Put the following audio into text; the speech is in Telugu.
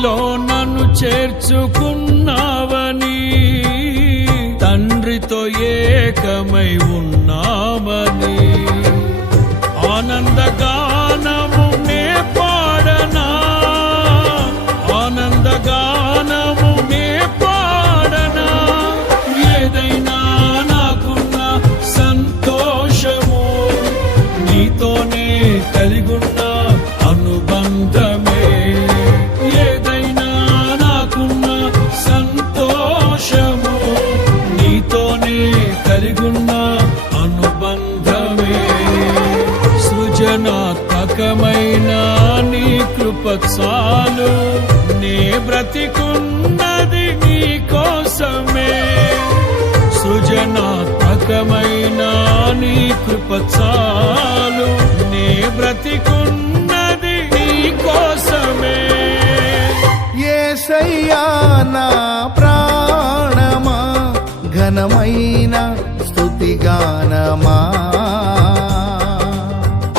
నీలో నన్ను చేర్చుకున్నావని, తండ్రితో ఏకమై ఉన్నామని, ఆనందగానము నే పాడనా, ఆనందగానము నే పాడనా. ఏదైనా నాకున్న సంతోషము నీతోనే కలిగున్న అనుబంధమే, ఏదైనా నాకున్న సంతోషము నీతోనే కలిగున్న అనుబంధమే. సృజనాత్మకమైన నీ కృప చాలు, నే బ్రతికున్నది నీ కోసమే. సృజనాత్మకమైన నీ కృప చాలు, నే బ్రతికున్నది నీ కోసమే. యేసయ్యా నా ప్రాణమా, ఘనమైన స్తుతిగానమా.